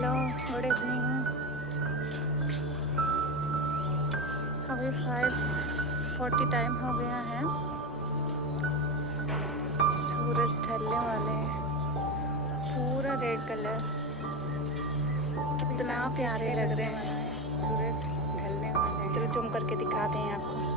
Hello, good evening. अभी 5:40 time हो गया है। सूरज ढलने वाले हैं, पूरा रेड कलर, कितना प्यारे लग रहे हैं। सूरज ढलने वाले हैं। चलो जूम करके दिखाते हैं आपको।